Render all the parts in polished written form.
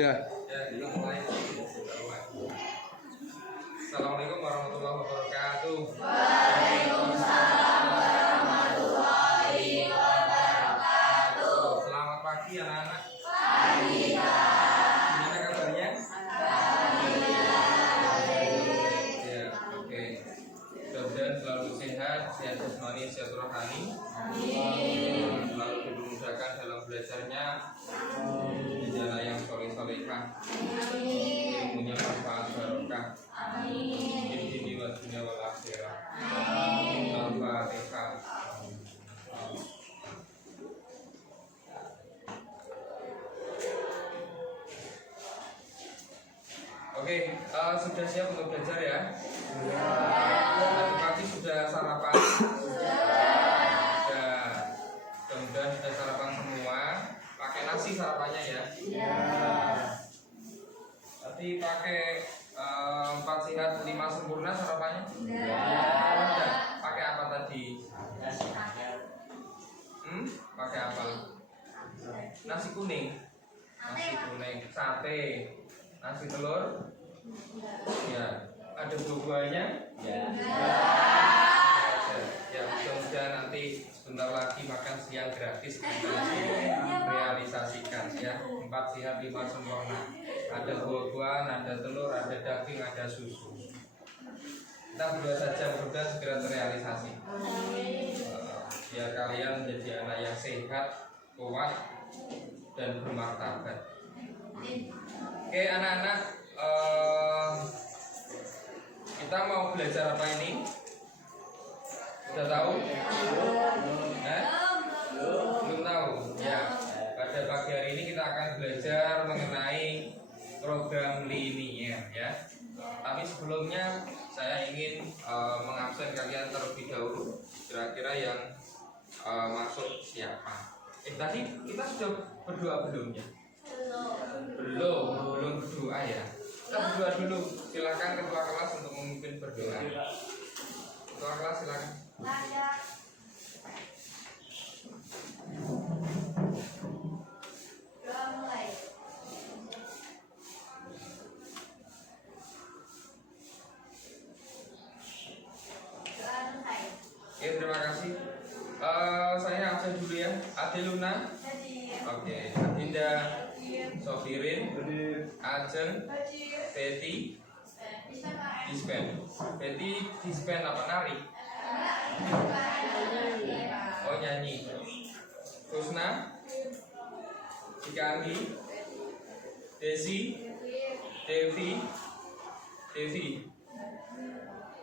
Sudah. Ya, kita mulai. Assalamualaikum warahmatullahi wabarakatuh. Waalaikumsalam warahmatullahi wabarakatuh. Selamat pagi anak-anak. Pagi, Kak. Gimana kabarnya? Baik. Ya, oke. Mudah-mudahan selalu sehat, sehat jasmani, sehat rohani. Amin. Selalu dimudahkan dalam belajarnya. Di jalan yang soleh-solehah. Ilmunya manfaat barokah. Amin. Di wa dunya wal akhirah. Amin. Al-Fatihah. Oke, sudah siap untuk belajar ya? Tadi pagi sudah sarapan? Sudah. Mudah-mudahan sudah sarapan semua. Pakai nasi sarapannya ya? Tadi pakai 4 sehat 5 sempurna sarapannya? Sudah. Pakai apa tadi? Pakai apa? Nasi kuning. Nasi kuning, sate, nasi telur. Ya, ada buah-buahnya? Ya, mudah-mudahan nanti sebentar lagi makan siang gratis kita realisasikan ya. 4 sehat 5 sempurna. Ada buah-buahan, ada telur, ada daging, ada susu. Kita berdoa saja mudah segera terrealisasi. Biar kalian menjadi anak yang sehat, kuat, dan bermartabat. Oke anak-anak, kita mau belajar apa ini? Sudah tahu? Belum tahu? Ya. Pada pagi hari ini kita akan belajar mengenai program linier ya. Tapi sebelumnya saya ingin mengabsen kalian terlebih dahulu. Kira-kira yang masuk siapa? Tadi kita sudah berdoa belum ya? Belum berdoa ya. Kita berdoa dulu. Silakan ketua kelas untuk memimpin berdoa. Ketua kelas silakan. Doa mulai. Doa mulai. Oke, terima kasih. Saya absen dulu ya. Adeluna. Oke, Adinda. Sofirin. Ajeng. Betty. Dispen. Betty dispen apa nari? Oh nyanyi. Kusna. Cikanggi. Desi. Devi.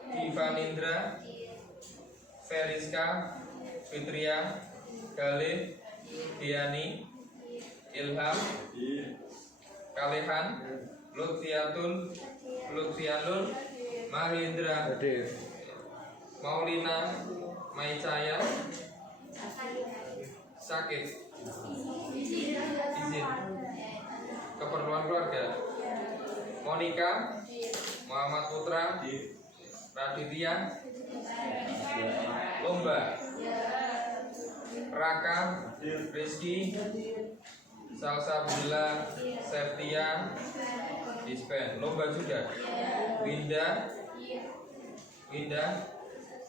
Divanindra. Feriska. Fitria. Galih. Diani. Ilham. Kalehan. Lutfianul. Mahendra. Maulina. Maicaya. Sakit. Izin. Keperluan keluarga. Monika. Muhammad Putra. Raditya. Lomba. Raka. Rizky. Salsabila. Septia. Dispen. Lomba sudah. Winda.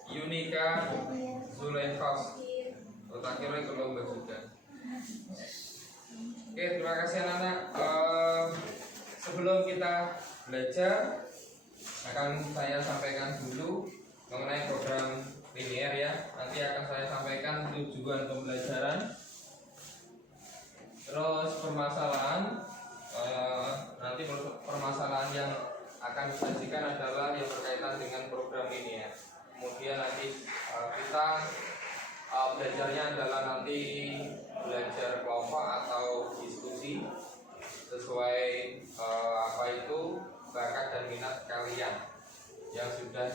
Yunika. Zulaikhas. Tak kira itu lomba juga. Oke, terima kasih anak-anak. Sebelum kita belajar, akan saya sampaikan dulu mengenai program linier ya. Nanti akan saya sampaikan tujuan pembelajaran, terus permasalahan. Nanti permasalahan yang akan disajikan adalah yang berkaitan dengan program linier. Kemudian nanti kita belajarnya adalah nanti belajar kelompok atau diskusi sesuai apa itu bakat dan minat kalian yang sudah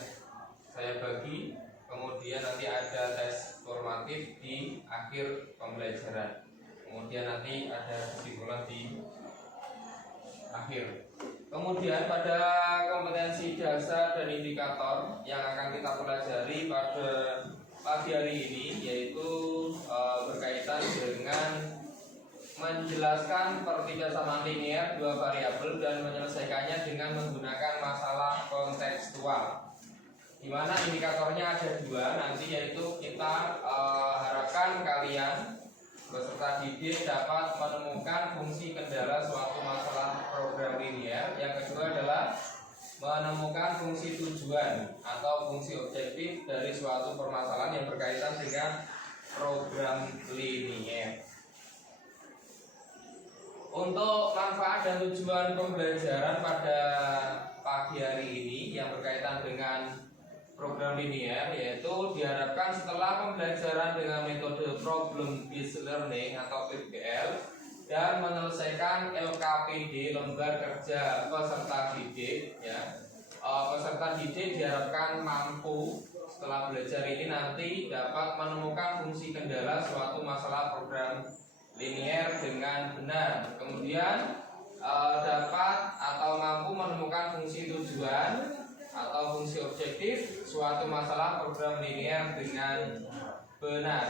saya bagi. Kemudian nanti ada tes formatif di akhir pembelajaran. Kemudian nanti ada kesimpulan di akhir. Kemudian pada kompetensi dasar dan indikator yang akan kita pelajari pada pagi hari ini yaitu berkaitan dengan menjelaskan pertidasamaan linear dua variabel dan menyelesaikannya dengan menggunakan masalah kontekstual. Di mana indikatornya ada dua nanti, yaitu kita harapkan kalian beserta didik dapat menemukan fungsi kendala suatu masalah program linear. Yang kedua adalah menemukan fungsi tujuan atau fungsi objektif dari suatu permasalahan yang berkaitan dengan program linear. Untuk manfaat dan tujuan pembelajaran pada pagi hari ini yang berkaitan dengan program linear, yaitu diharapkan setelah pembelajaran dengan metode problem based learning atau PBL dan menyelesaikan LKPD lembar kerja peserta didik, ya, peserta didik diharapkan mampu setelah belajar ini nanti dapat menemukan fungsi kendala suatu masalah program linear dengan benar, kemudian dapat atau mampu menemukan fungsi tujuan atau fungsi objektif suatu masalah program linear dengan benar.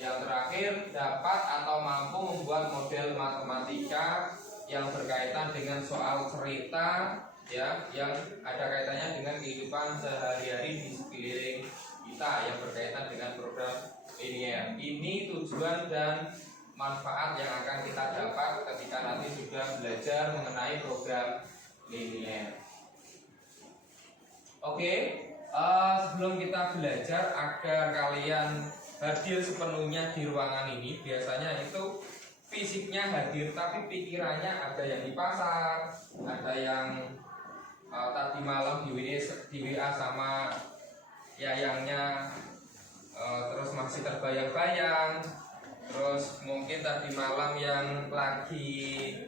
Yang terakhir, dapat atau mampu membuat model matematika yang berkaitan dengan soal cerita, ya, yang ada kaitannya dengan kehidupan sehari-hari di sekeliling kita yang berkaitan dengan program linear. Ini tujuan dan manfaat yang akan kita dapat ketika nanti sudah belajar mengenai program linear. Oke, sebelum kita belajar agar kalian hadir sepenuhnya di ruangan ini, biasanya itu fisiknya hadir tapi pikirannya ada yang di pasar, ada yang tadi malam di WA sama yayangnya, terus masih terbayang-bayang, terus mungkin tadi malam yang lagi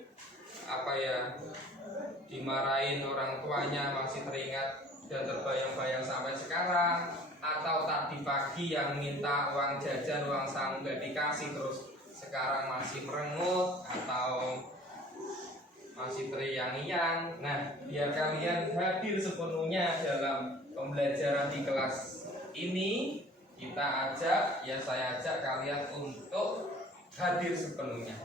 dimarahin orang tuanya masih teringat dan terbayang-bayang sampai sekarang, atau tadi pagi yang minta uang jajan, uang saku gak dikasih terus sekarang masih merengut atau masih teriang-iang. Nah, biar kalian hadir sepenuhnya dalam pembelajaran di kelas ini, saya ajak kalian untuk hadir sepenuhnya.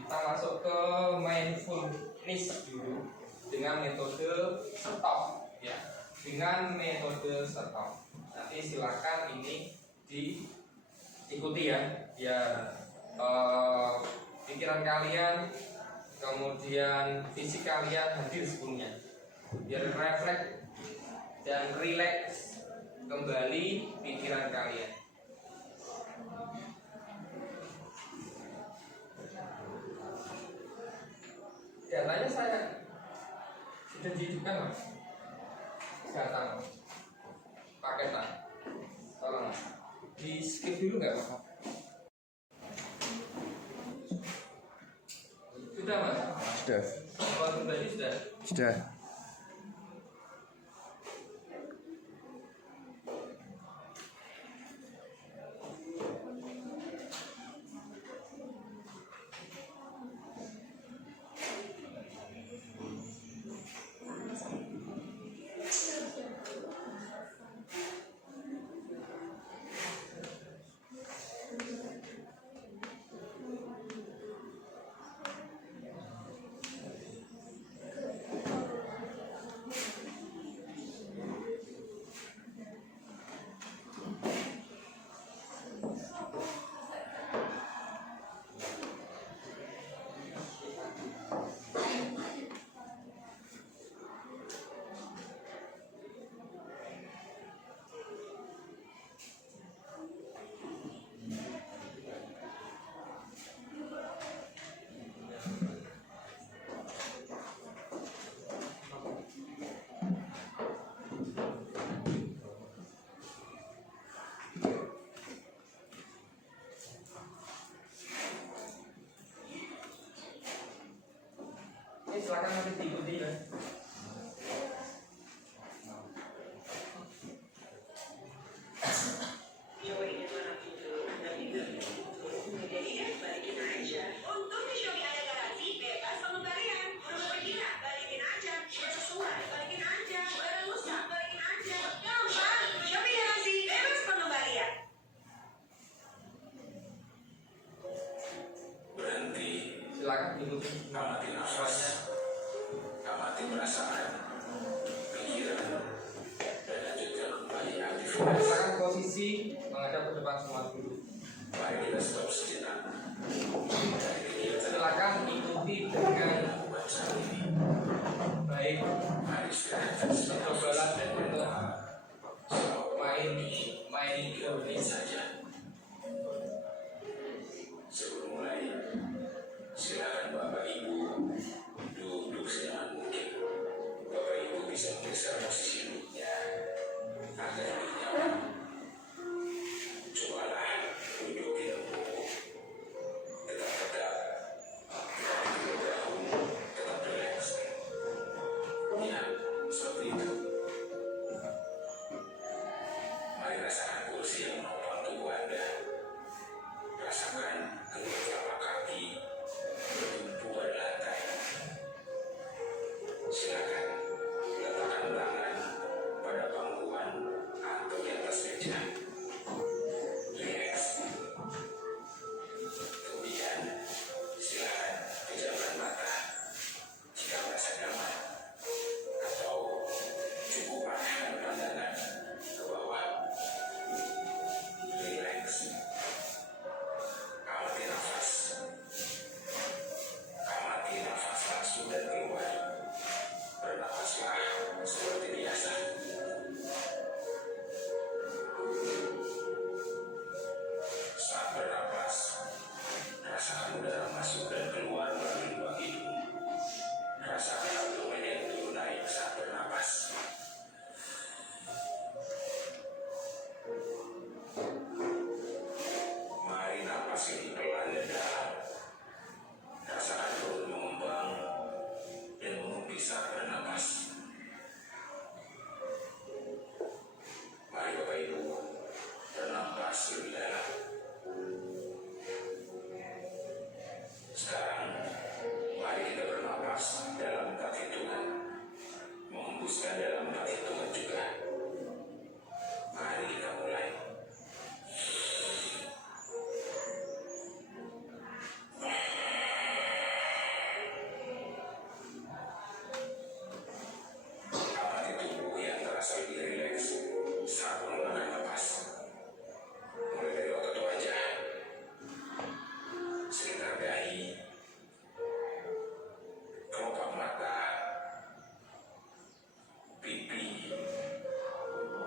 Kita masuk ke mindfulness dulu dengan metode stop, ya. Dengan metode stop. Nanti silakan ini diikuti, ya. Biar pikiran kalian kemudian fisik kalian hadir sepenuhnya. Biar refleks dan rileks kembali pikiran kalian. Datanya saya sudah dihidupkan, Mas. Datang paketan, tolong di skip dulu nggak apa-apa. Sudah, Mas? Sudah. Waktu tadi sudah? Sudah. Silakan nanti diikuti, ya. Berhenti Amati nafas, amati perasaan, pikiran, dan lanjutkan kembali aktivitas. Silakan posisi menghadap ke depan semua dulu. Mari kita stop sejenak. Dari kegiatan Silakan ikuti dengan lakukan saat ini. baik. Mari istirahatkan sejenak. Cobalah untuk main Menit saja. Sebelum mulai, silakan Bapak Ibu duduk senyaman mungkin. Bapak Ibu bisa memeriksa posisi duduknya agar lebih nyaman. Cobalah duduk di lembut, tetap tegak, tidak berdaun, tetap rileks. Ya, seperti itu. Mari rasakan kursi yang menopang tubuh Anda. Rasakan kedua telapak kaki bertumpu pada lantai. Silakan letakkan tangan pada pangkuan atau di atas meja. Relax. Kemudian silakan pejamkan mata jika merasa nyaman, atau cukup arahkan pandangan ke bawah. Relax. Amati nafas. Amati nafas masuk dan keluar. Bernafaslah seperti biasa. Saat bernapas, rasakan udara masuk dan keluar melalui lubang hidung. Rasakan abdomen yang turun naik saat bernapas. Mari napas ini pelan dan dalam. Rasakan perut mengembang dan mengempis saat bernapas. Mari Bapak Ibu bernapas lebih dalam. Sekarang mari kita bernapas dalam 4 hitungan. Menghembuskan dalam 4 hitungan juga. Mari kita mulai. Amati tubuh yang terasa lebih rileks saat mengeluarkan napas. Mulai dari otot wajah, sekitar dahi, kelopak mata, pipi,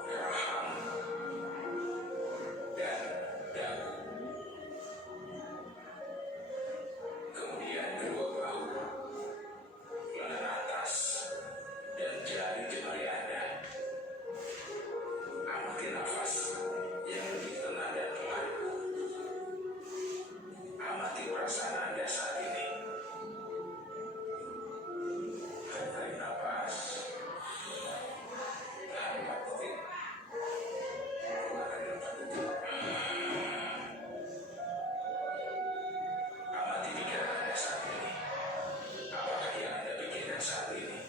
rahang, dan dagu. Kemudian kedua bahu, lengan atas, dan jari jemari Anda. Amati nafas yang lebih tenang dan pelan. Amati perasaan Anda saat ini. Tarik nafas. Tahan 4 detik. Keluarkan 4 detik. Amati pikiran Anda saat ini. Apakah yang Anda pikirkan saat ini?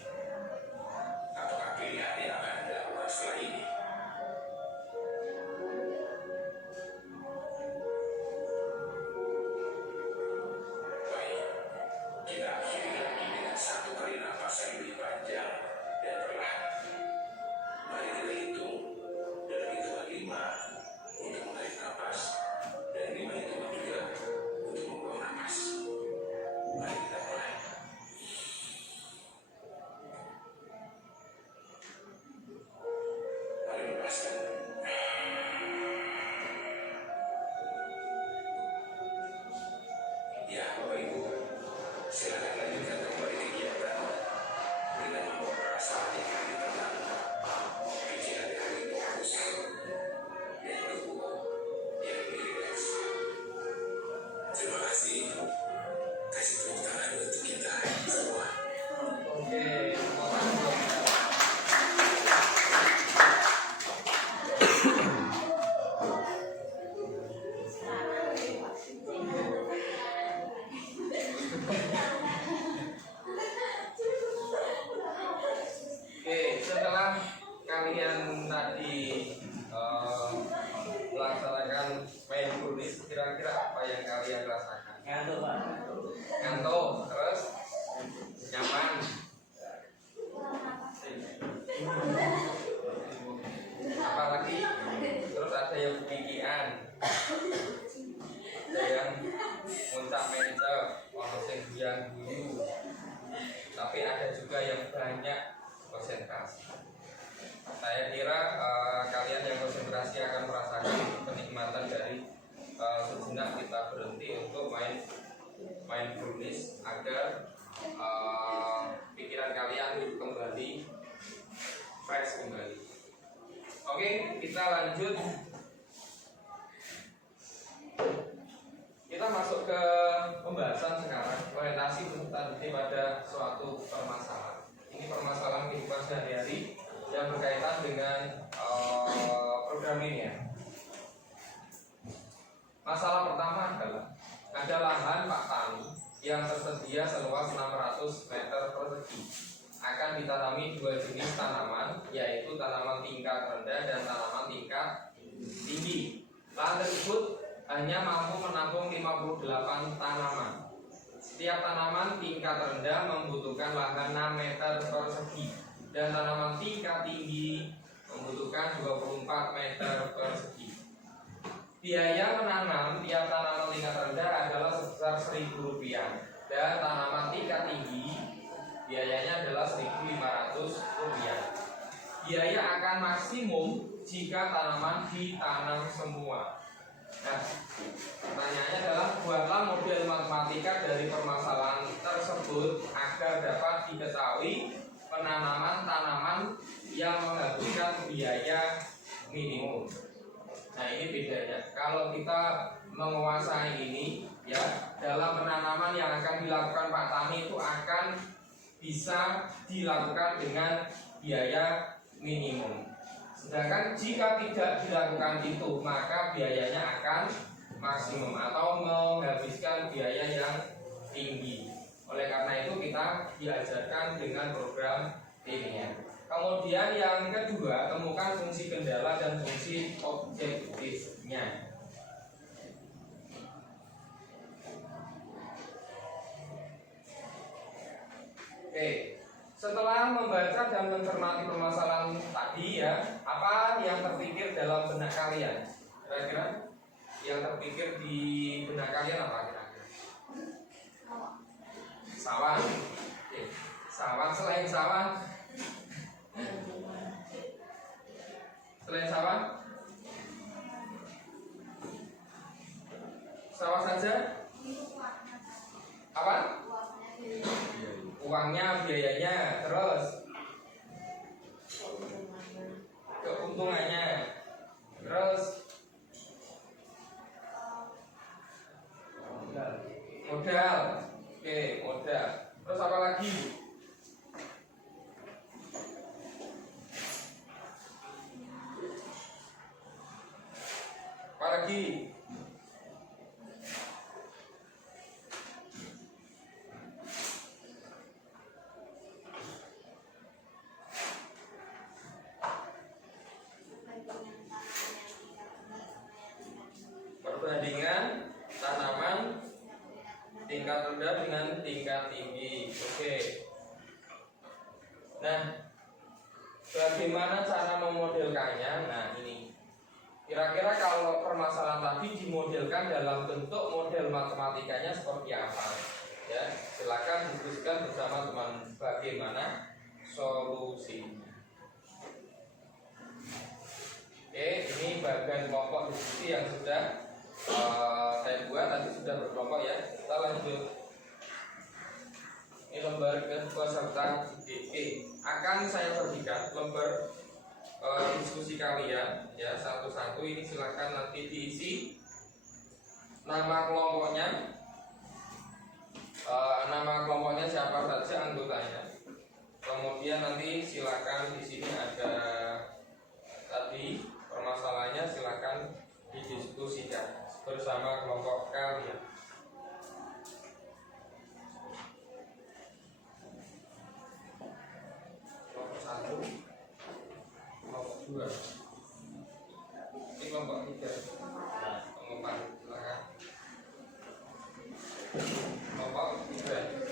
Apakah pilihan yang akan Anda lakukan setelah ini? Baik, kita akhiri lagi dengan 1 kali napas yang lebih panjang dan perlahan. Mari kita hitung dalam hitungan 5 untuk menarik napas dan 5 hitungan juga untuk membuang napas. Mari kita mulai. Mari lepaskan. Ya, Bapak Ibu, silakan lanjutkan kembali kegiatan dengan membawa perasaan yang lebih tenang, pikiran yang lebih fokus, dan tubuh yang lebih rileks. Terima kasih. Kasih tepuk tangan untuk kita semua. Oke, terima kasih. yang dulu, tapi ada juga yang banyak konsentrasi. Saya kira kalian yang konsentrasi akan merasakan kenikmatan dari sejenak kita berhenti untuk mindfulness agar pikiran kalian kembali fresh kembali. Oke, kita lanjut. Kita masuk ke pembahasan sekarang, orientasi peserta didik pada suatu permasalahan. Ini permasalahan kehidupan sehari-hari yang berkaitan dengan program ini ya. Masalah pertama adalah ada lahan Pak Tani yang tersedia seluas 600 meter persegi. Akan ditanami dua jenis tanaman, yaitu tanaman tingkat rendah dan tanaman tingkat tinggi. Lahan tersebut hanya mampu menampung 58 tanaman. Setiap tanaman tingkat rendah membutuhkan lahan 6 meter persegi dan tanaman tingkat tinggi membutuhkan 24 meter persegi. Biaya menanam tiap tanaman tingkat rendah adalah sebesar Rp1.000 dan tanaman tingkat tinggi biayanya adalah Rp1.500. Biaya akan maksimum jika tanaman ditanam semua. Nah, pertanyaannya adalah buatlah model matematika dari permasalahan tersebut agar dapat diketahui penanaman tanaman yang menghabiskan biaya minimum. Nah, ini bedanya. Kalau kita menguasai ini, ya, dalam penanaman yang akan dilakukan Pak Tani itu akan bisa dilakukan dengan biaya minimum. Sedangkan jika tidak dilakukan itu, maka biayanya akan maksimum atau menghabiskan biaya yang tinggi. Oleh karena itu kita diajarkan dengan program ini ya. Kemudian yang kedua, temukan fungsi kendala dan fungsi objektifnya. Oke, setelah membaca dan mencermati permasalahan tadi ya, apa yang terpikir dalam benak kalian? Kira-kira yang terpikir di benak kalian apa kira-kira? Sawah. Oke. Sawah, selain sawah. Selain sawah? Sawah saja? Apa? Uangnya, biayanya, terus keuntungannya, terus modal. Oke, modal. Terus apa lagi? Apa lagi? Perbandingan tanaman tingkat rendah dengan tingkat tinggi. Oke. Nah, bagaimana cara memodelkannya? Nah, ini. Kira-kira kalau permasalahan tadi dimodelkan dalam bentuk model matematikanya seperti apa? Ya, silakan diskusikan bersama teman bagaimana solusinya. Oke, ini bagian kelompok diskusi yang sudah saya buat, tadi sudah berkelompok ya. Kita lanjut. Ini lembar peserta DP. Akan saya berikan lembar diskusi kalian ya satu-satu. Ini silakan nanti diisi nama kelompoknya, siapa saja anggotanya. Kemudian nanti silakan di sini ada tadi permasalahannya, silakan didiskusikan bersama kelompok kalian. Kelompok 1, kelompok 2, ini kelompok 3, kelompok 4, silakan. Kelompok 3.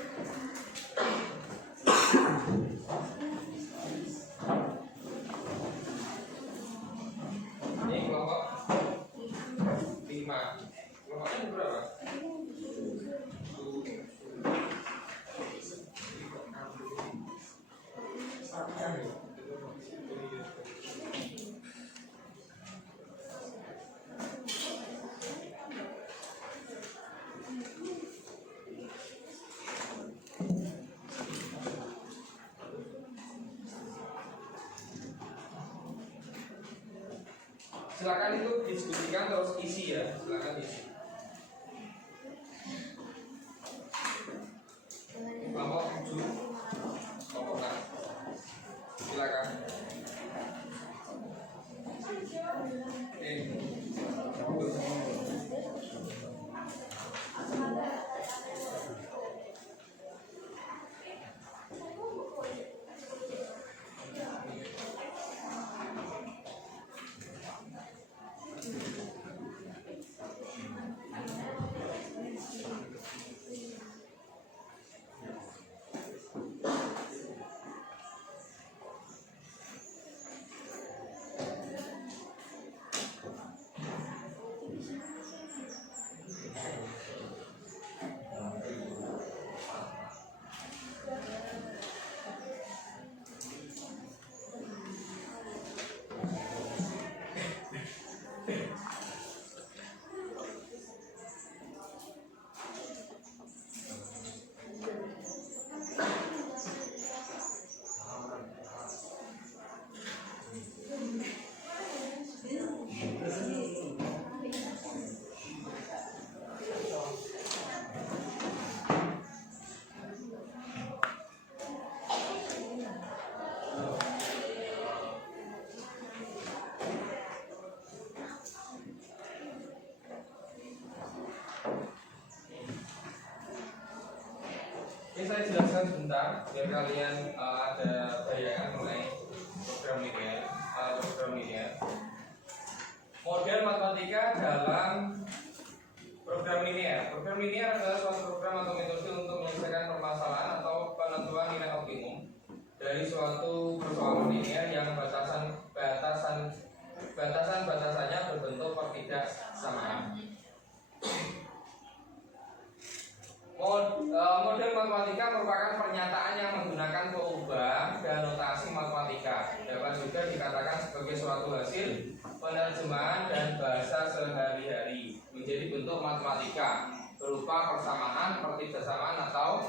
silakan itu diskusikan terus isi ya, silakan isi. Kelompok 7 kelompok A. Silakan. Ini saya jelaskan sebentar biar kalian ada bayangan mengenai program linear. Model matematika dalam program linear. Program linear adalah suatu program atau metode untuk menyelesaikan permasalahan atau penentuan nilai optimum dari suatu persoalan linear yang batasannya berbentuk pertidaksamaan. Model matematika merupakan pernyataan yang menggunakan peubah dan notasi matematika. Dapat juga dikatakan sebagai suatu hasil penerjemahan dan bahasa sehari-hari menjadi bentuk matematika berupa persamaan, pertidaksamaan atau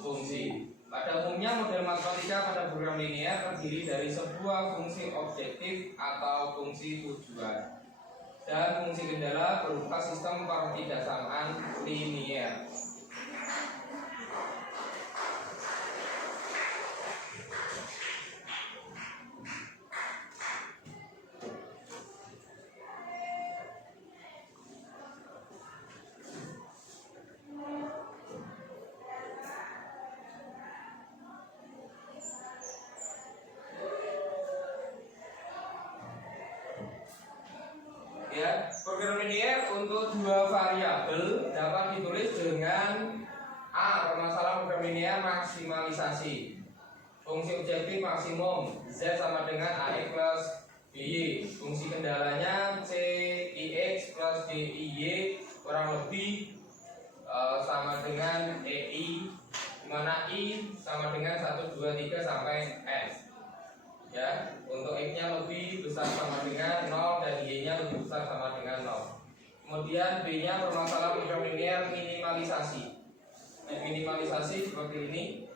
fungsi. Pada umumnya model matematika pada program linear terdiri dari sebuah fungsi objektif atau fungsi tujuan dan fungsi kendala berupa sistem pertidaksamaan linear. Ya, program linear untuk dua variabel dapat ditulis dengan A. Permasalahan program linear maksimalisasi. Fungsi objektif maksimum Z sama dengan AX plus BY. Fungsi kendalanya CIX plus DIY kurang lebih sama dengan EI, di mana I sama dengan 1, 2, 3 sampai S. Ya, untuk X-nya lebih besar sama dengan 0 dan Y-nya lebih besar sama dengan 0. Kemudian B-nya permasalahan program linear minimalisasi. Minimalisasi seperti ini.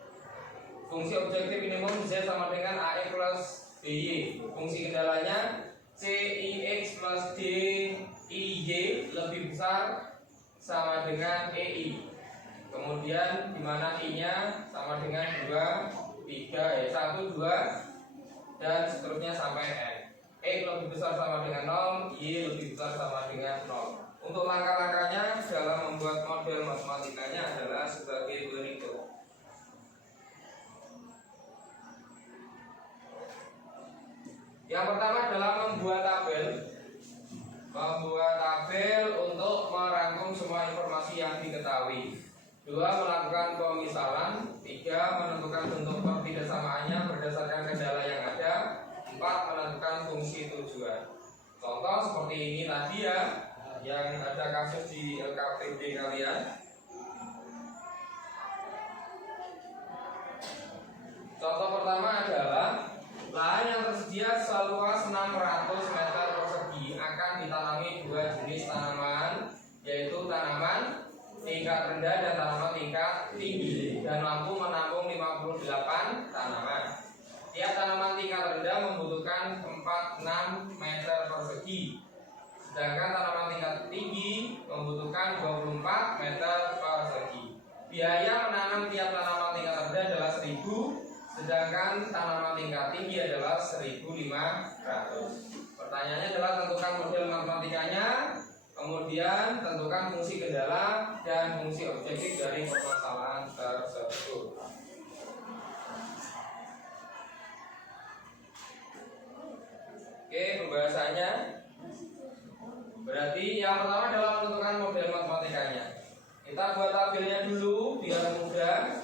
Fungsi objektif minimum Z sama dengan AX plus BY. Fungsi kendalanya CIX plus DIY lebih besar sama dengan EI. Kemudian di mana I-nya sama dengan 2, 3, 1, 2 dan seterusnya sampai N. X lebih besar sama dengan 0, Y lebih besar sama dengan 0. Untuk langkah-langkahnya dalam membuat model matematikanya adalah sebagai berikut. Yang pertama adalah membuat tabel. Membuat tabel untuk merangkum semua informasi yang diketahui. 2. Melakukan pemisalan. 3. Menentukan bentuk pertidaksamaannya berdasarkan kendala yang ada. 4. Menentukan fungsi tujuan. Contoh seperti ini tadi ya, yang ada kasus di LKPD kalian. Contoh pertama adalah lahan yang tersedia seluas 600 meter persegi akan ditanami dua jenis tanaman, yaitu tanaman tingkat rendah dan tanaman tingkat tinggi, dan mampu menampung 58 tanaman. Tiap tanaman tingkat rendah membutuhkan tempat 6 meter persegi Sedangkan tanaman tingkat tinggi membutuhkan 24 meter persegi. Biaya menanam tiap tanaman tingkat rendah adalah 1.000, sedangkan tanaman tingkat tinggi adalah 1.500. Pertanyaannya adalah tentukan model matematikanya, kemudian tentukan fungsi kendala dan fungsi objektif dari permasalahan tersebut. Oke, pembahasannya berarti yang pertama adalah menentukan model matematikanya. Kita buat tabelnya dulu biar mudah.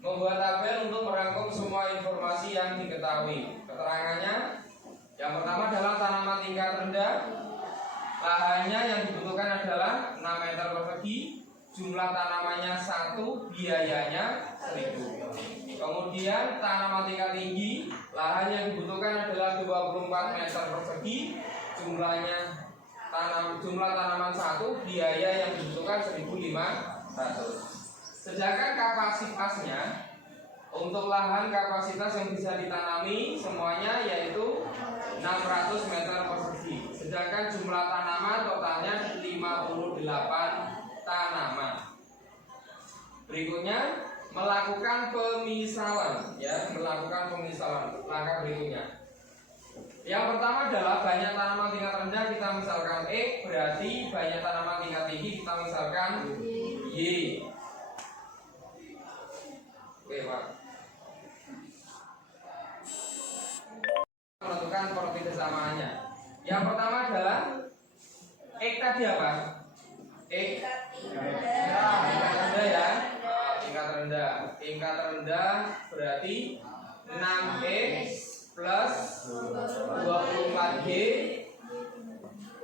Membuat tabel untuk merangkum semua informasi yang diketahui. Keterangannya, yang pertama adalah tanaman tingkat rendah. Lahannya yang dibutuhkan adalah 6 meter persegi. Jumlah tanamannya 1, biayanya 1.000. Kemudian tanaman tingkat tinggi, lahan yang dibutuhkan adalah 24 meter persegi. Jumlah tanaman 1, biaya yang dibutuhkan 1.500. Sedangkan kapasitasnya, untuk lahan kapasitas yang bisa ditanami semuanya yaitu 600 meter persegi. Sedangkan jumlah tanaman totalnya 58 tanaman. Berikutnya melakukan pemisalan, langkah berikutnya. Yang pertama adalah banyak tanaman tingkat rendah kita misalkan X, berarti banyak tanaman tingkat tinggi kita misalkan Y. Oke, Pak. Menentukan properti kesamaannya. Yang pertama adalah X tadi apa? X tingkat rendah ya. Tingkat rendah berarti 6X plus 24G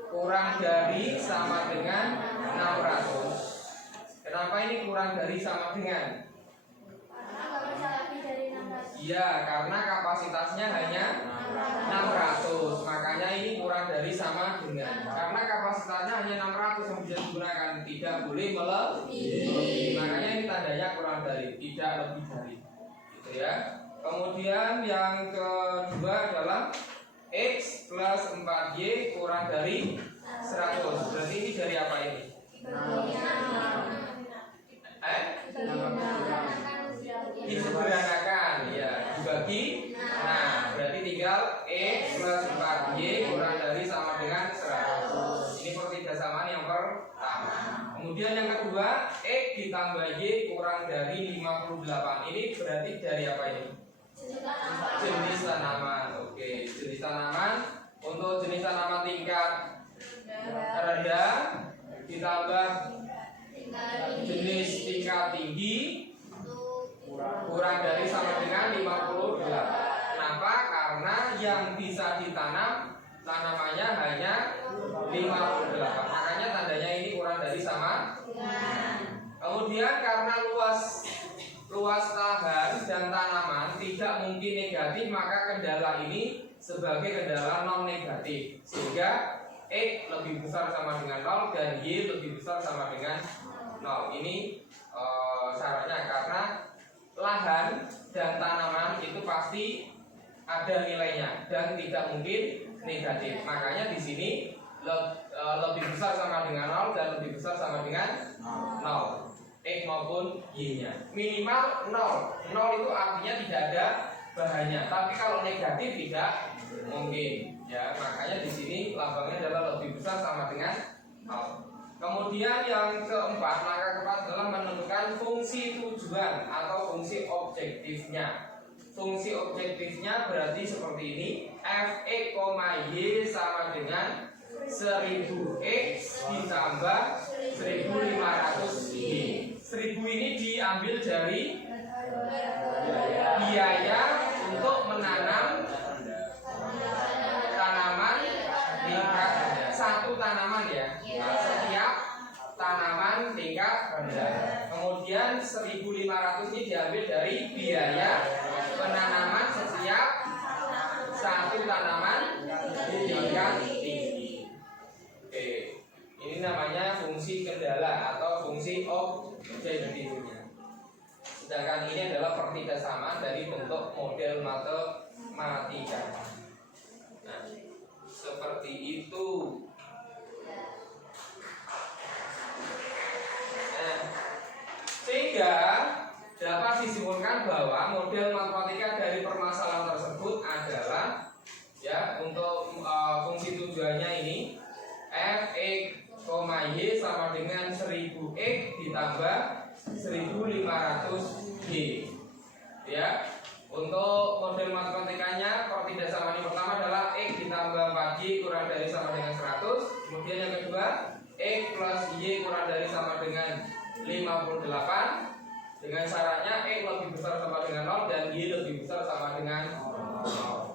kurang dari sama dengan 600. Kenapa ini kurang dari sama dengan? Iya, karena kapasitasnya hanya 600, makanya ini kurang dari sama dengan. Karena kapasitasnya hanya 600 yang bisa digunakan, tidak boleh melebihi. Makanya ini tandanya kurang dari, tidak lebih dari. Gitu ya. Kemudian yang kedua adalah X plus 4Y kurang dari 100. Berarti ini dari apa ini? Disederhanakan, ya, dibagi. Nah, berarti tinggal X plus 4Y kurang dari sama dengan 100. Ini pertidasamaan yang pertama. Kemudian yang kedua, X ditambah Y kurang dari 58. Ini berarti dari apa ini? Jenis tanaman. Oke, jenis tanaman. Untuk jenis tanaman tingkat rendah ditambah jenis tingkat tinggi kurang dari sama dengan 58. Kenapa? Karena yang bisa ditanam tanamannya hanya 58. Makanya tandanya ini kurang dari sama. Kemudian karena luas lahan dan tanaman tidak mungkin negatif, maka kendala ini sebagai kendala non negatif, sehingga X lebih besar sama dengan 0 dan Y lebih besar sama dengan 0. Ini syaratnya, karena lahan dan tanaman itu pasti ada nilainya dan tidak mungkin negatif. Makanya di sini lebih besar sama dengan 0 dan lebih besar sama dengan 0. X maupun Y-nya minimal 0. 0 itu artinya tidak ada bahannya. Tapi kalau negatif tidak mungkin. Ya, makanya di sini lambangnya adalah lebih besar sama dengan 0. Kemudian yang keempat, langkah keempat adalah menentukan fungsi tujuan atau fungsi objektifnya. Fungsi objektifnya berarti seperti ini: Fx, Y sama dengan 1000x ditambah 1500y. 1000 ini diambil dari biaya untuk menanam tanaman tingkat rendah. Satu tanaman ya, setiap tanaman tingkat rendah. Kemudian 1500 ini diambil dari biaya penanaman setiap satu tanaman tingkat tinggi. Oke, ini namanya fungsi kendala atau fungsi objektifnya. Sedangkan ini adalah pertidasamaan dari bentuk model matematika. Nah, seperti itu. dapat disimpulkan bahwa model matematika dari permasalahan tersebut adalah ya untuk fungsi tujuannya ini f(x, y) sama dengan 1000x ditambah 1500y. Ya. Untuk model matematikanya tidak sama ini pertama adalah x ditambah 4y kurang dari sama dengan 100. Kemudian yang kedua x plus y kurang dari sama dengan 58 dengan syaratnya x lebih besar sama dengan 0 dan y lebih besar sama dengan 0.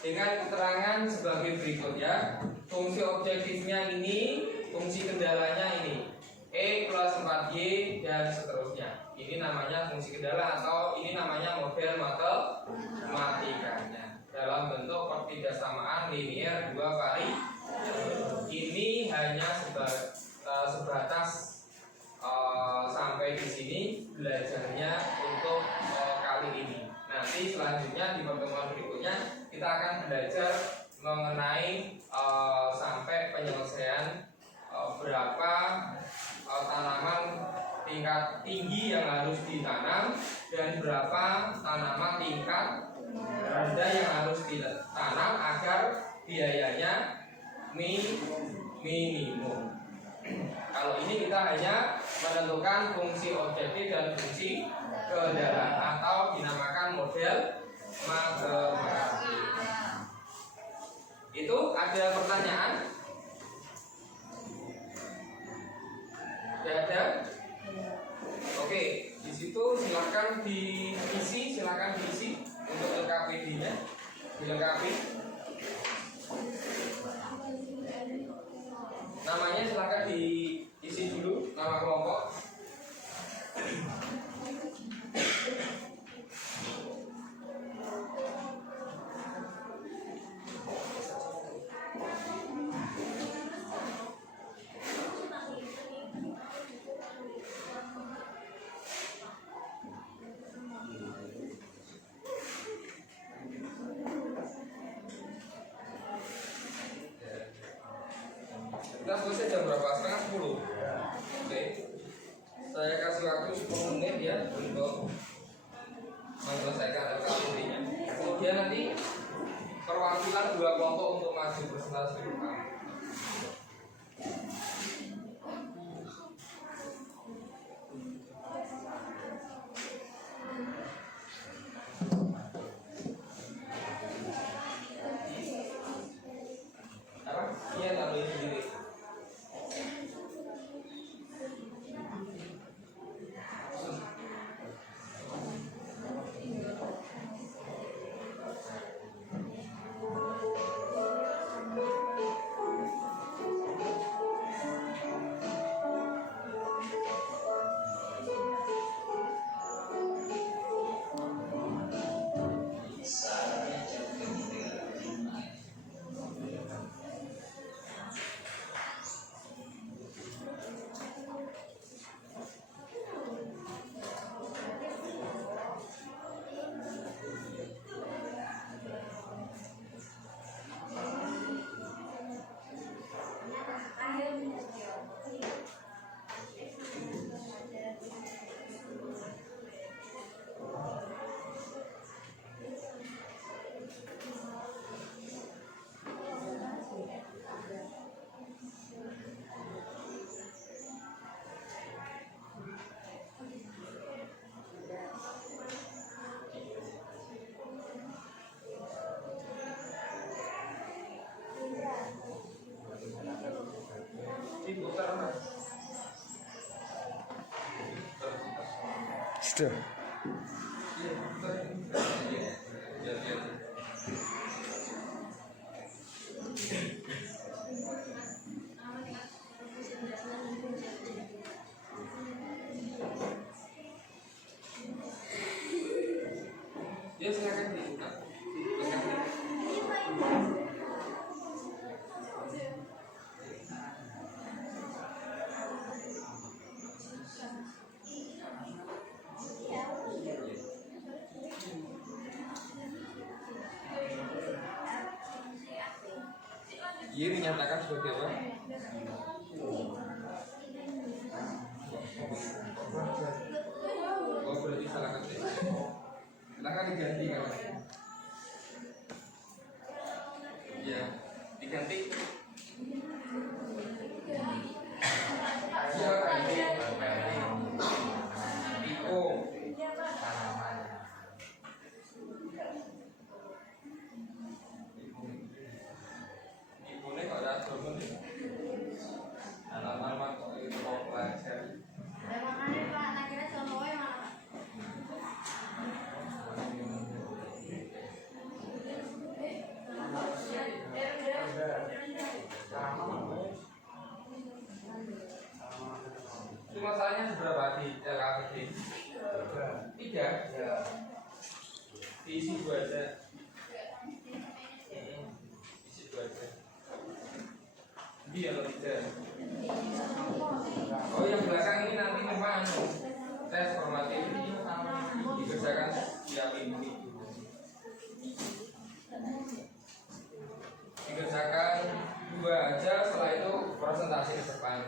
Dengan keterangan sebagai berikut ya. Fungsi objektifnya ini, fungsi kendalanya ini x plus 4y dan seterusnya. Ini namanya fungsi kendala atau ini namanya model matematikanya dalam bentuk pertidaksamaan linear dua variabel. Ini hanya sebatas sampai di sini belajarnya untuk kali ini. Nanti selanjutnya di pertemuan berikutnya kita akan belajar mengenai sampai penyelesaian berapa tanaman tingkat tinggi yang harus ditanam dan berapa tanaman tingkat rendah yang harus ditanam agar biayanya minimum. Kalau ini kita hanya menentukan fungsi objektif dan fungsi kendala atau dinamakan model matematika. Itu ada pertanyaan? Tidak ada? Oke, di situ silakan diisi untuk LKPD-nya, dilengkapi. Namanya silakan diisi dulu, nama kelompok. Kita selesai jam berapa? Setengah 10. Oke. Saya kasih waktu 10 menit ya untuk menyelesaikan LKPD-nya. Kemudian nanti perwakilan dua kelompok untuk maju presentasi bersama. Apa? Iya, taruh ini sendiri. Sudah. Ya silakan dibuka. Y dinyatakan sebagai apa? Oh berarti salah ketik. Silakan diganti kawan. Ya, diganti. Ya, ganti. Iko. Ibunya kok ada temen ya? Anak-anak kok itu mau belajar. Makanya Pak, tak kira contohnya mana? Itu masalahnya seberapa di LKPD? 3. Diisi 2 aja. Isi 2 aja. Iya atau tidak? Oh yang belakang ini nanti memang tes formatif dikerjakan setiap minggu. Dikerjakan 2 aja, setelah itu presentasi ke depan.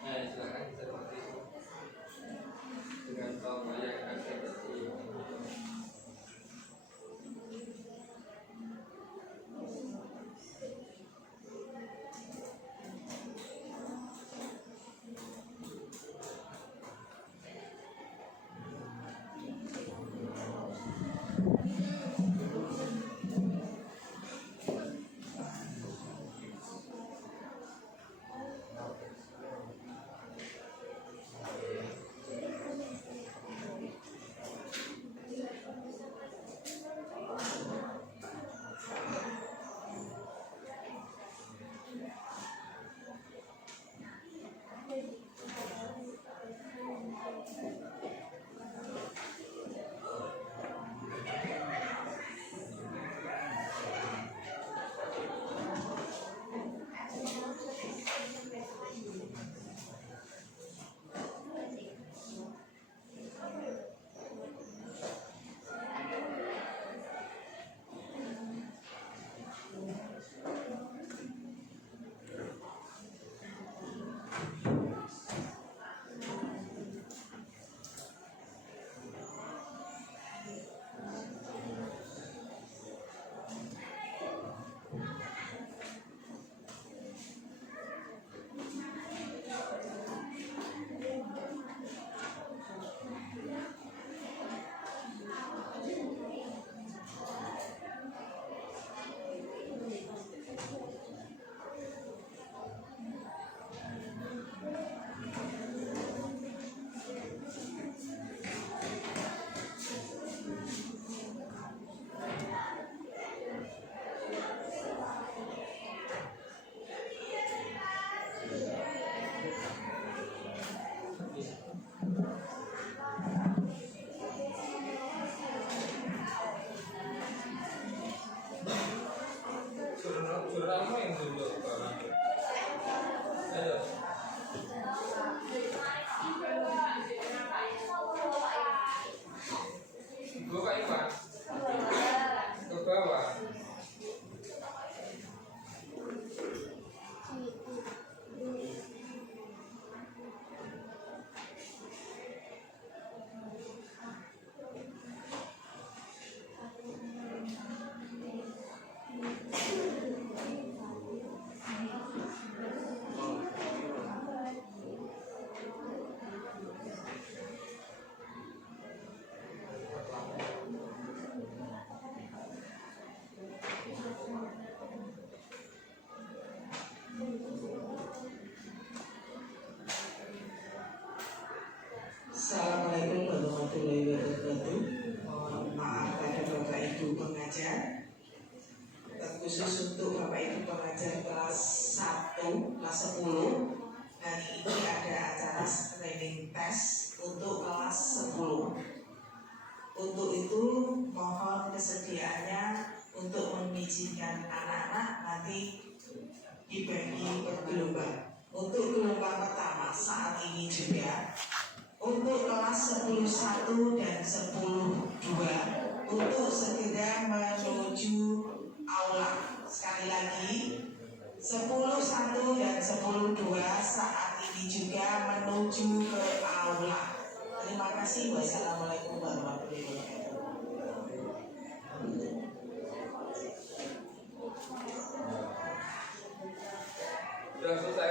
Nah, silakan seperti itu. Dengan contoh yang akan saya kasih. Jurnalmu yang dulu. Ayo. Gue kayak Pak. Ke bawah. Assalamualaikum warahmatullahi wabarakatuh. Mohon maaf pada Bapak Ibu pengajar, terkhusus untuk Bapak Ibu pengajar kelas 1, kelas 10. Hari ini ada acara training test untuk kelas 10. Untuk itu mohon kesediaannya untuk mengizinkan anak-anak nanti dibagi per gelombang. Untuk gelombang pertama saat ini juga 10.1 dan 10.2 saat ini juga menuju ke aula. Terima kasih. Wassalamualaikum warahmatullahi wabarakatuh. Sudah selesai?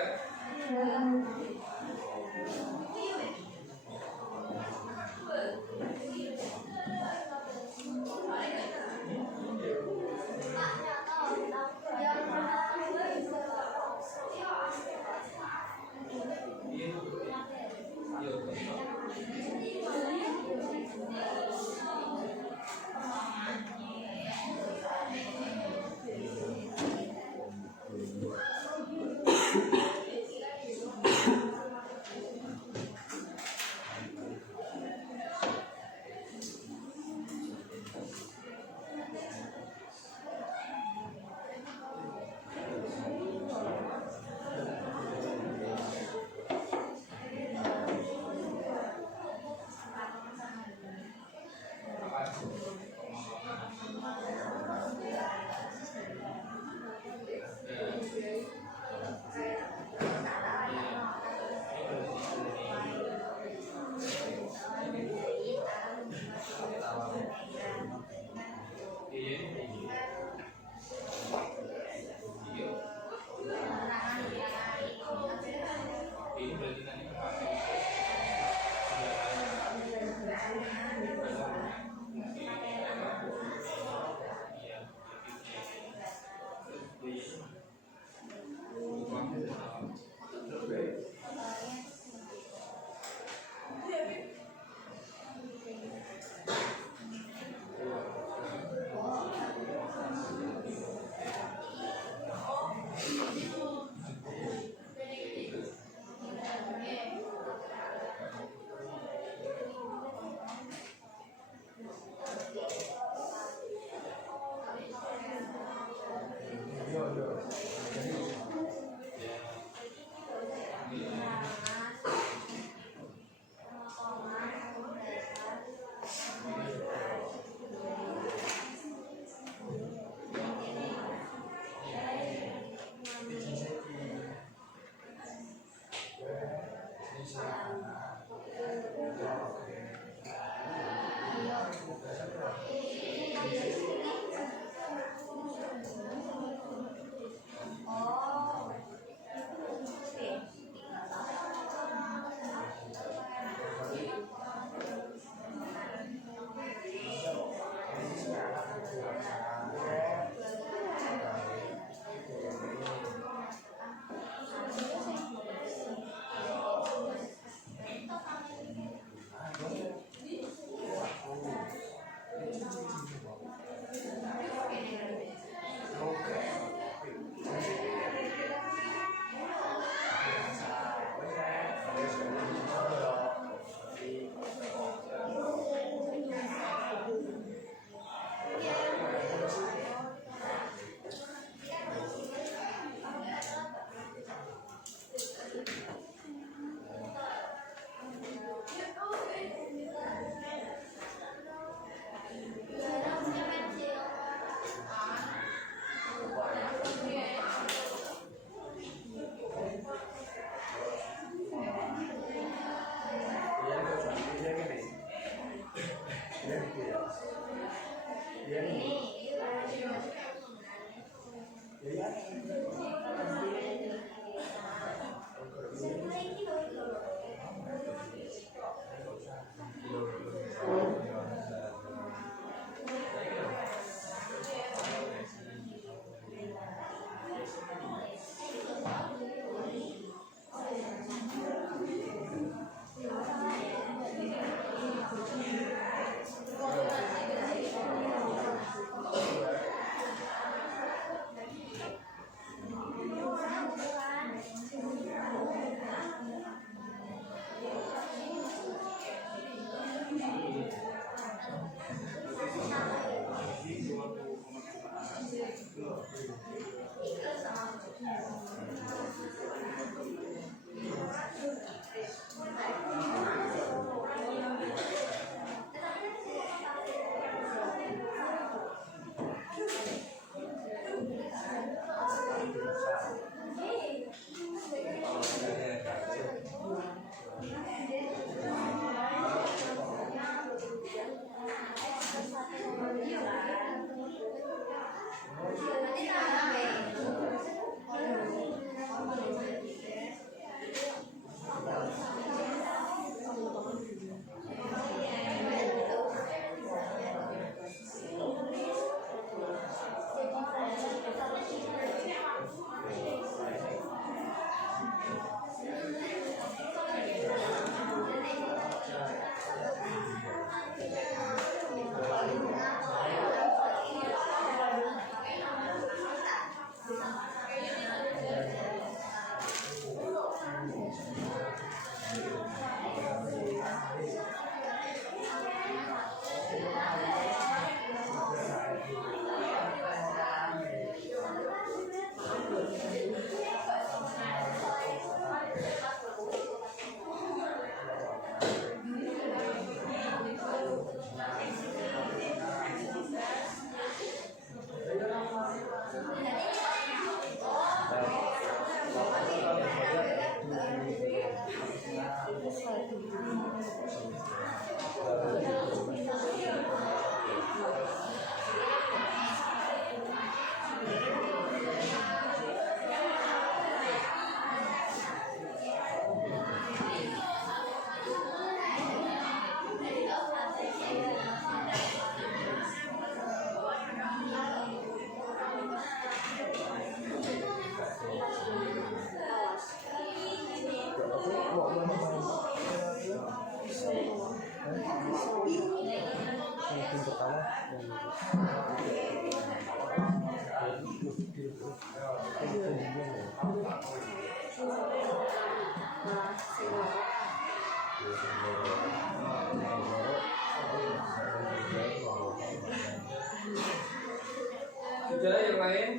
Sudah yang lain?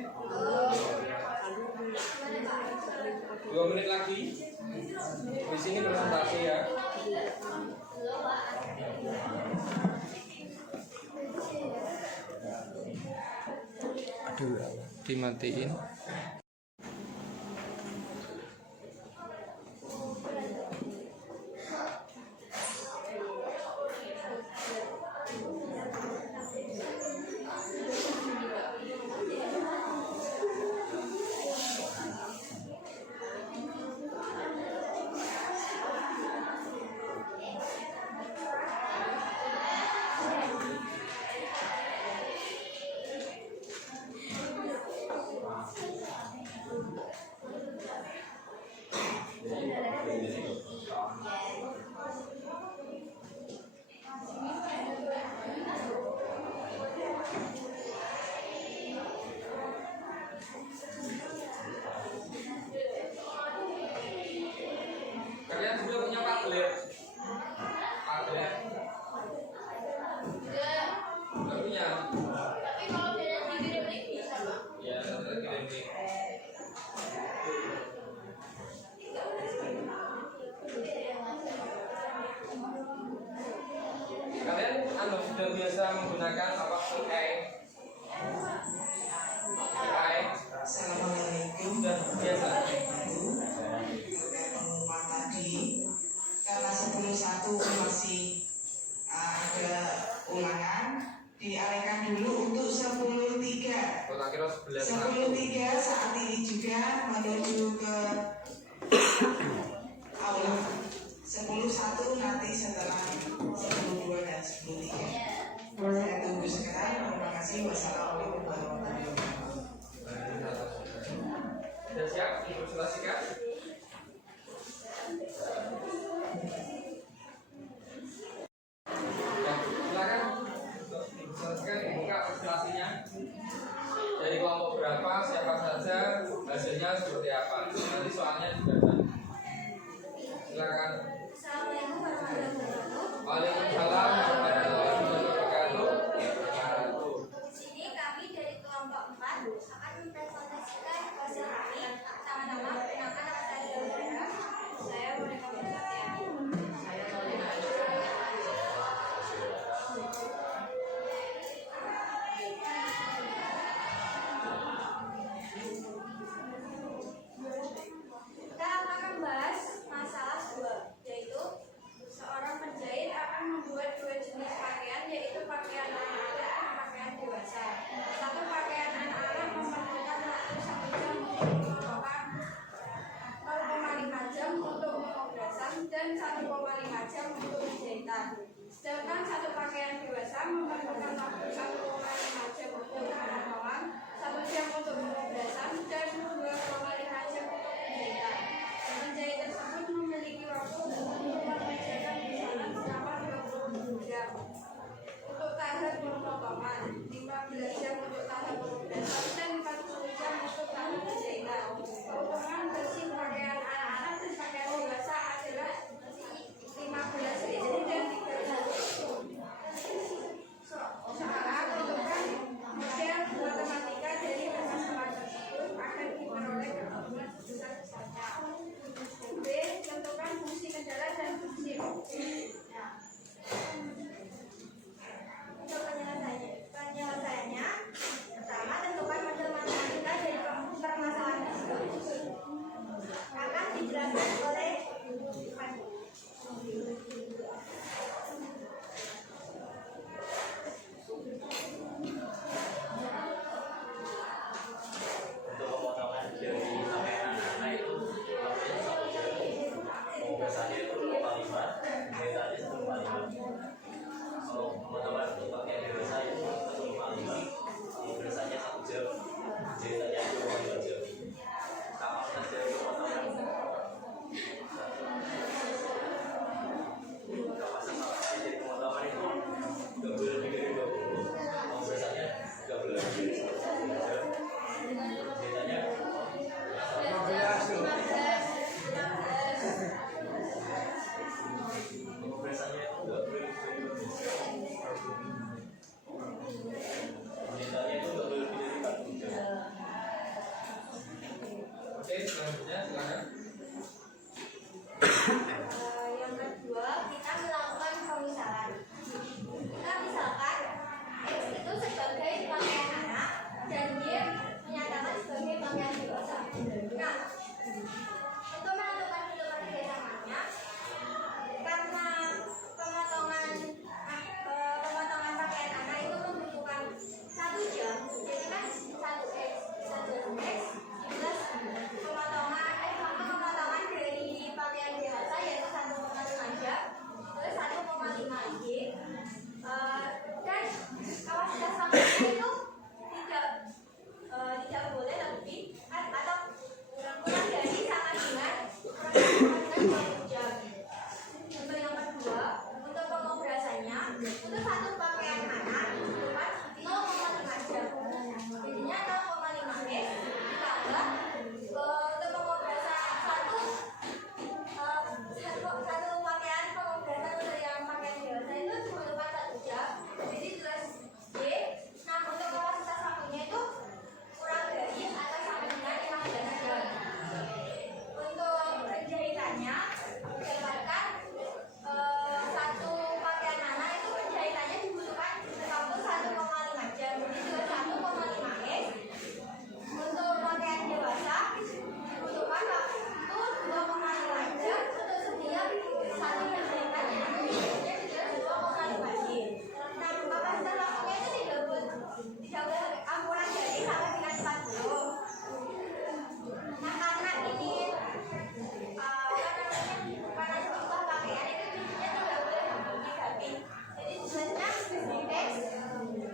2 menit lagi. Di sini presentasi ya. Aduh, dimatiin. Kalian sudah punya Padlet? Padlet? Nggak punya? Tapi kalau dia dikirim link bisa, Pak. Ya, nanti kirim link. Kalian sudah biasa menggunakan apa AI? AI Assalamualaikum. sudah biasa. Pengumuman tadi karena 10.1 masih ada ulangan, dialihkan dulu untuk 10.3. Kalau tak kira 11 10.3 saat ini juga menuju ke aula. 10.1 nanti setelah 10.2 dan 10.3. Saya tunggu sekarang. Terima kasih. Wassalamualaikum warahmatullahi wabarakatuh. Sudah siap dipresentasikan? Ya, silakan dipresentasikan, dibuka presentasinya. Dari kelompok berapa, siapa saja, hasilnya seperti apa. Nanti soalnya juga ada. Silakan. Assalamualaikum warahmatullahi wabarakatuh. Waalaikumsalam warahmatullahi wabarakatuh. Di sini kami dari kelompok 4 akan mempresentasikan hasil kami. Sama-sama perkenalkan nama saya Dewa. Saya Monika Mulyati. Saya Solina. Kita akan membahas masalah 2, selanjutnya silakan. Yang kedua, kita melakukan pemisalan. Kita misalkan X itu sebagai pakaian anak dan Y menyatakan sebagai pakaian dewasa. Nah, untuk menentukan bentuk kerjasamanya, karena pemotongan pakaian anak itu membutuhkan 1 jam, jadi kan 1X plus pemotongan dari pakaian dewasa yaitu 1,5 jam, terus 1,5 Y, dan kapasitas pakaian itu tidak boleh lebih atau kurang dari sama dengan 20 jam. Untuk yang kedua, untuk pengobrasannya, untuk satu pakaian anak membutuhkan 0,5 jam. Jadinya 0,5 X ditambah untuk pengobrasan satu pakaian pengobrasan untuk yang pakaian dewasa itu membutuhkan 1 jam. Jadi plus Y. Nah, untuk kapasitas waktunya itu kurang dari atau sama dengan 15 jam. Untuk penjahitannya, dapatkan satu pakaian anak itu penjahitannya dibutuhkan waktu 1,5 jam. Jadi juga 1,5 X. Untuk pakaian dewasa dibutuhkan waktu 2,5 jam untuk setiap satu penjahitan yang durasinya juga 2,5 Y. Nah, kapasitas waktunya itu tidak boleh kurang dari sama dengan 40. Nah, karena ini karena jumlah pakaian itu bijinya tidak boleh diganti. Jadi sebenarnya X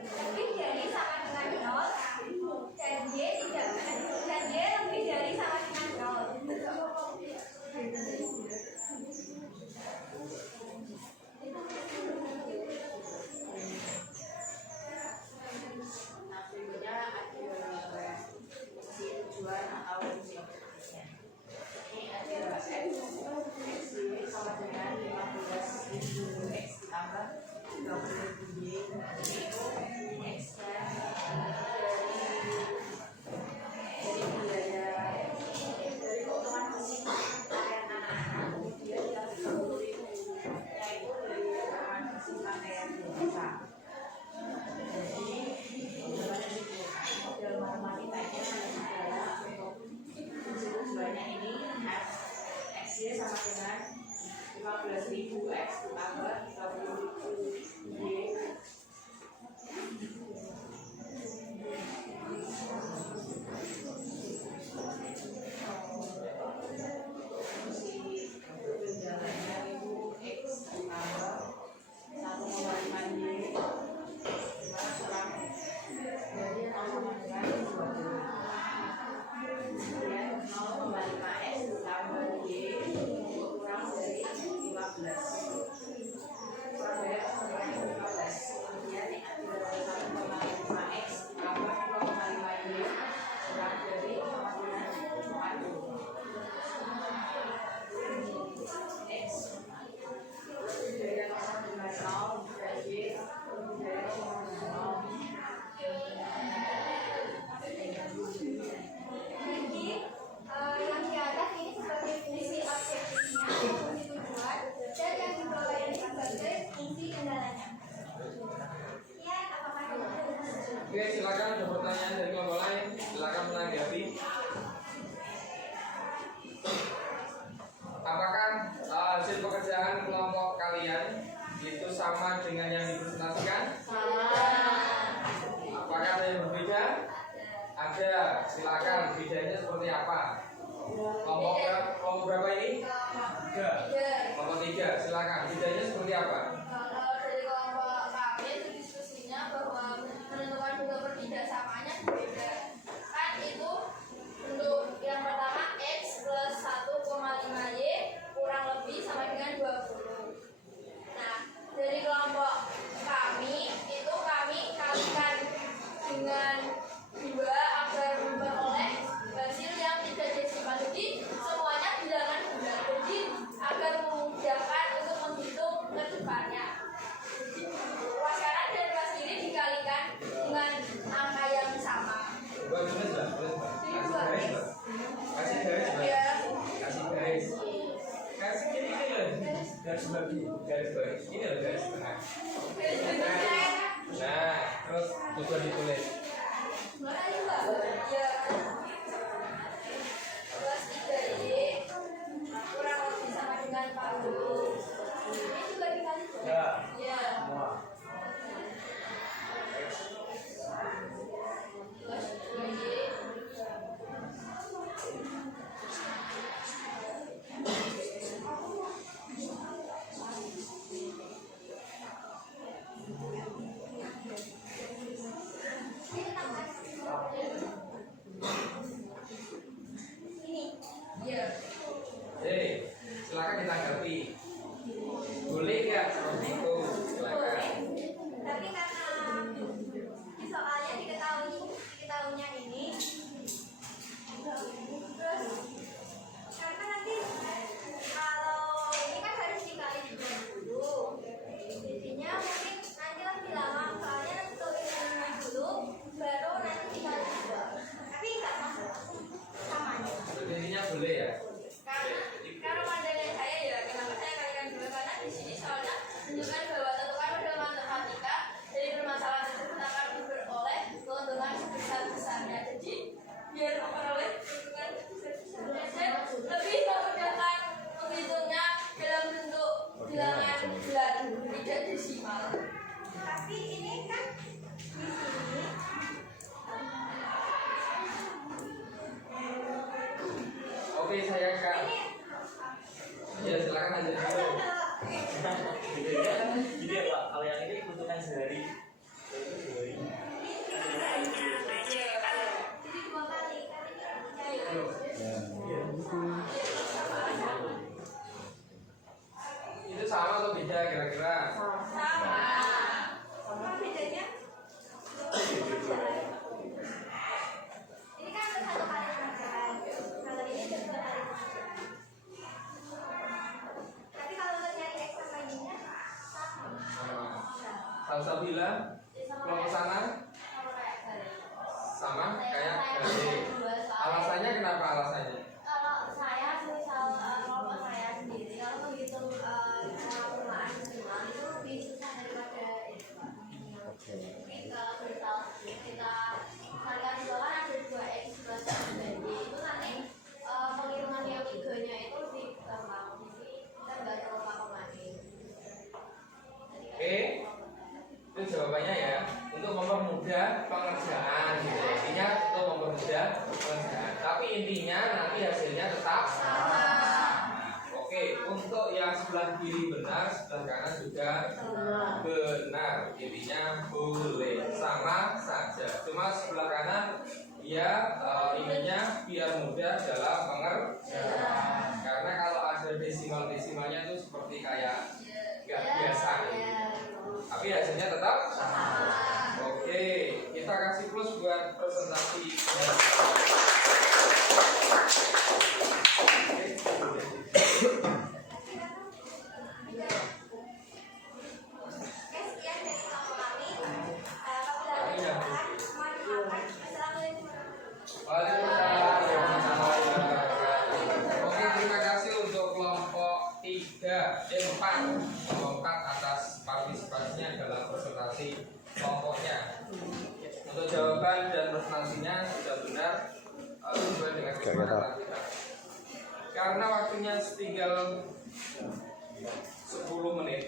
lebih dari sama dengan 0 dan Y lebih dari sama dengan 0. Berikutnya ada fungsi tujuan atau fungsi objektifnya. Ini ada X sama dengan 15.000 X ditambah 30.000 Y. Itu X-nya dari keuntungan fisik pakaian anak-anak, kemudian yang 30.000 yaitu dari keuntungan fisik pakaian dewasa. Jadi dalam matematika ini adalah untuk fungsi tujuannya ini X-Y sama dengan 15.000 X ditambah 30.000 Y. Fungsi tunjangannya itu X ditambah 1,5 Y. Jadi 0 dengan 20. Kemudian 0,5 X ditambah Y kurang dari 15. Kurang dari 15. Kemudian ada 1,5 X ditambah 0,5 Y kurang dari 40. X dari 0 dengan 0 dan Y dari 0 dengan 0. Jadi yang di atas ini sebagai fungsi objektifnya, fungsi tujuan, dan yang di bawah ini sebagai fungsi kendalanya. Ya, apakah Oke, silakan ada pertanyaan dari kelompok lain. Silakan menanggapi. Apakah hasil pekerjaan kelompok kalian itu sama dengan yang dipresentasikan? Apakah ada yang berbeda? Ada. Silakan. Bedanya seperti apa? Kelompok berapa ini? 3. Kelompok 3. Silakan. Bedanya seperti apa? Kalau dari kelompok kami itu diskusinya bahwa menentukan bentuk pertidaksamanya berbeda. Kan itu bentuk yang pertama X plus 1,5 Y kurang lebih sama dengan 20. Nah, dari kelompok kami itu kami kalikan dengan 2 agar memperoleh hasil yang tidak desimal. Jadi semuanya bilangan bulat. Jadi agar garis baris ini loh garis tengah. Nah, terus coba ditulis. Kelas 3Y kurang lebih sama dengan 40. Ini juga dikali. Ya. Ya. Semua. Kelas 2Y. Ini. Iya. Silakan ditanggapi. Boleh nggak seperti itu? Silakan. Tapi karena ini soalnya diketahuinya ini, terus karena nanti kalau ini kan harus dikali 20, jadinya mungkin nanti lebih lama soalnya nanti tulisannya dulu, baru nanti dikali 2. Tapi nggak masalah, sama aja. Jadi intinya boleh ya. Karena pandangan saya ya kenapa saya kalikan 2 karena di sini soalnya menunjukkan bahwa tentukan pada matematika dari permasalahan tersebut akan diperoleh keuntungan sebesar-besarnya. Jadi biar memperoleh keuntungan sebesar-besarnya saya lebih memudahkan menghitungnya dalam bentuk bilangan bulat tidak desimal. Tapi ini kan di sini Oke, saya Kak. Ya, silakan lanjut dulu. Bedanya kan gini ya Pak, kalau yang ini keuntungan sehari. jadi 2 kali kan ini ya. Itu sama atau beda kira-kira? Sama bedanya ini kan ada 1 kali pengerjaan, kalau ini ada 2 kali pengerjaan. Tapi kalau untuk nyari X sama Y-nya sama. Salsabila, kelompok sana sama kayak garis. Alasannya kenapa alasannya? Kalau saya misal kelompok saya sendiri kalau menghitung permulaan minimal itu lebih susah daripada itu Pak. Mungkin kalau misal kita kalian dua kan ada 2X plus 3Y itu nanti penghitungan yang 3-nya itu lebih gampang. Jadi kita nggak terlalu lama-lama. Oke, itu jawabannya ya. Untuk mempermudah pengerjaan gitu. Intinya untuk mempermudah pengerjaan. Tapi intinya nanti hasilnya tetap sama. Oke, untuk yang sebelah kiri benar, sebelah kanan juga benar. Intinya boleh sama saja. Cuma sebelah kanan ya ininya biar mudah dalam pengerjaan. Karena kalau ada desimalnya itu seperti kayak nggak biasa gitu. Tapi hasilnya tetap sama. Oke, kita kasih plus buat presentasi. Sekian dari kelompok kami. Apabila ada kesalahan, mohon dimaafkan. Assalamualaikum warahmatullahi Oke, terima kasih untuk kelompok 4 atas partisipasinya dalam presentasi kelompoknya. Untuk jawaban dan presentasinya sudah benar sesuai dengan kesepakatan kita. Karena waktunya tinggal 10 menit,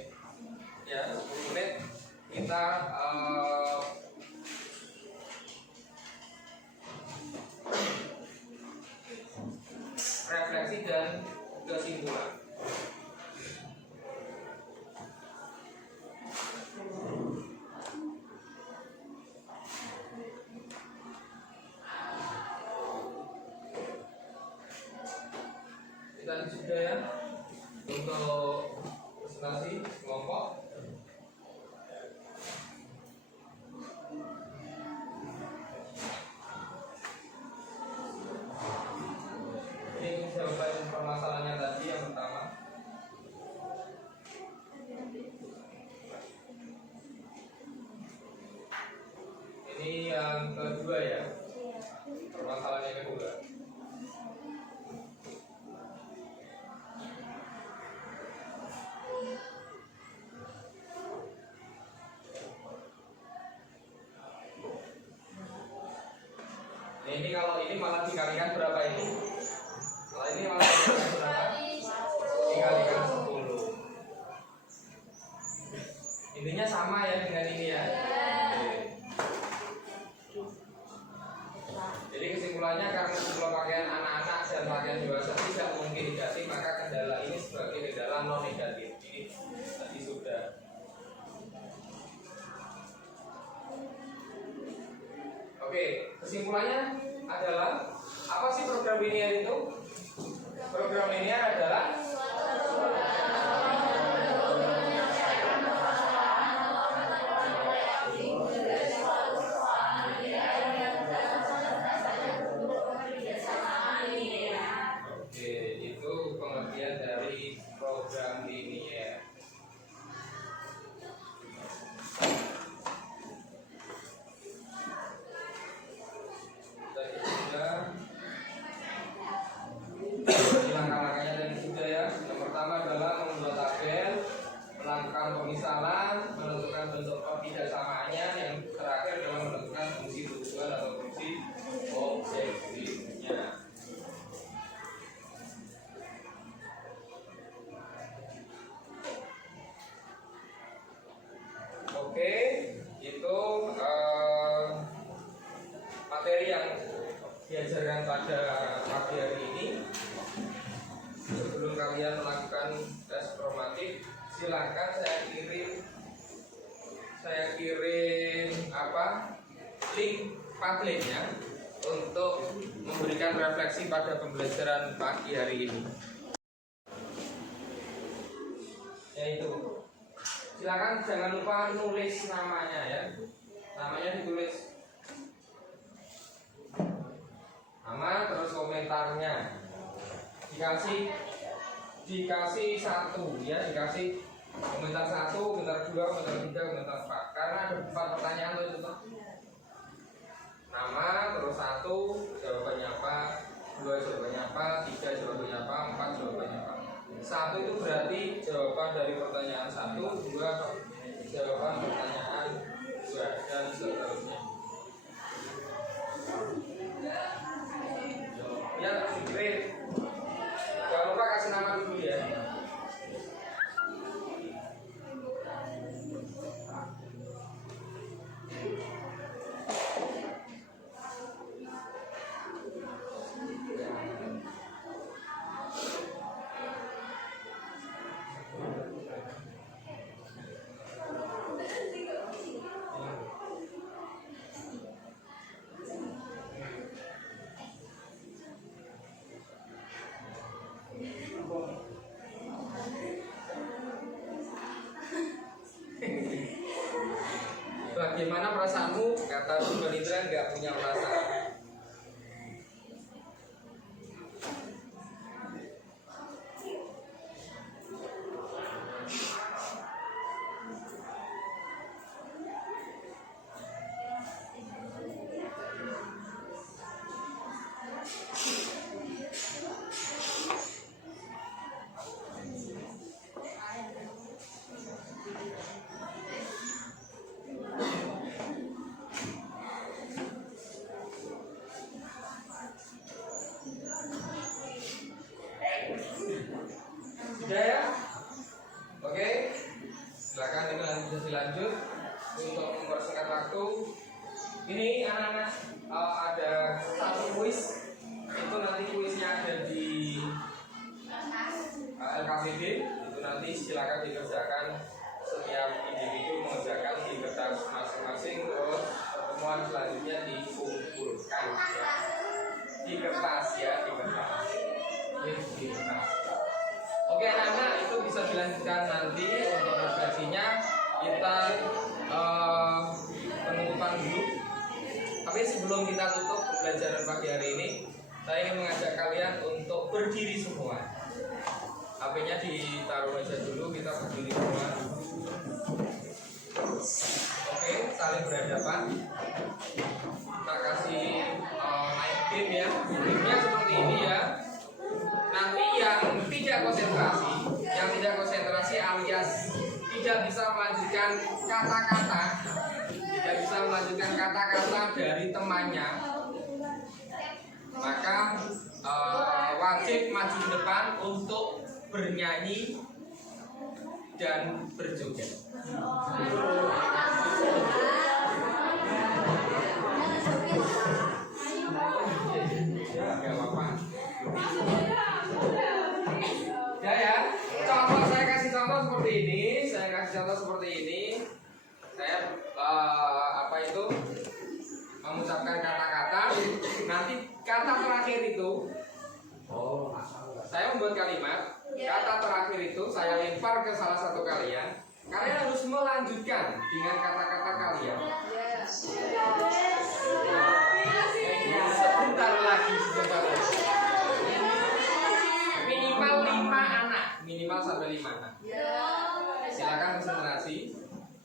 ya 10 menit kita refleksi dan kesimpulan. Kita sudah ya untuk presentasi kelompok. Ini jawaban permasalahannya tadi yang pertama. Ini yang kedua ya. Permasalahan yang kedua. ini malah dikalikan berapa ini? Kalau ini malah dikalikan berapa? Dikalikan 10. Intinya sama ya dengan ini ya. Jadi kesimpulannya karena jumlah pakaian anak-anak dan pakaian dewasa tidak mungkin negatif, maka kendala ini sebagai kendala non negatif. Ini tadi sudah. Oke, kesimpulannya adalah apa sih program linear itu? Program linear adalah pemisahan, menentukan bentuk kebidaksamaannya, yang terakhir adalah menentukan fungsi tujuan atau fungsi objektifnya. Oke, itu materi yang diajarkan pada pagi hari ini. Sebelum kalian melakukan tes formatif, silakan saya kirim link Padletnya untuk memberikan refleksi pada pembelajaran pagi hari ini. Yaitu silakan jangan lupa nulis namanya ya. Namanya ditulis. Nama terus komentarnya. Dikasih satu ya, dikasih komentar 1, komentar 2, komentar 3, komentar 4. Karena ada 4 pertanyaan loh itu. Nama terus 1 jawabannya apa, 2 jawabannya apa, 3 jawabannya apa, 4 jawabannya apa. 1 itu berarti jawaban dari pertanyaan 1, 2 jawaban pertanyaan 2 dan seterusnya. Ya, kirim. Jangan lupa kasih nama dulu ya. Bagaimana perasaanmu? Kata Bung Indra nggak punya perasaan. Sudah ya? Oke. Silakan ini bisa dilanjut untuk mempersingkat waktu. Ini anak-anak ada satu kuis. Itu nanti kuisnya ada di LKPD. Itu nanti silakan dikerjakan. Setiap individu mengerjakan di kertas masing-masing. Terus pertemuan selanjutnya dikumpulkan ya. Di kertas ya, di kertas. Di kertas. Oke anak-anak, itu bisa dilanjutkan nanti untuk refleksinya. Kita penutupan dulu. Tapi sebelum kita tutup pembelajaran pagi hari ini, saya ingin mengajak kalian untuk berdiri semua. HP-nya ditaruh aja dulu, kita berdiri semua. Oke, saling berhadapan. Kita kasih naik game ya. Game-nya seperti ini ya. Nanti yang tidak konsentrasi alias tidak bisa melanjutkan kata-kata dari temannya, maka wajib maju ke depan untuk bernyanyi dan berjoget. Gak apa-apa. Ya, contoh saya kasih contoh seperti ini. Saya mengucapkan kata-kata. Nanti kata terakhir itu, saya membuat kalimat. Kata terakhir itu saya lempar ke salah satu kalian. Kalian harus melanjutkan dengan kata-kata kalian. Sebentar lagi. Minimal 5 anak, minimal sampai 5 anak. Silakan konsentrasi.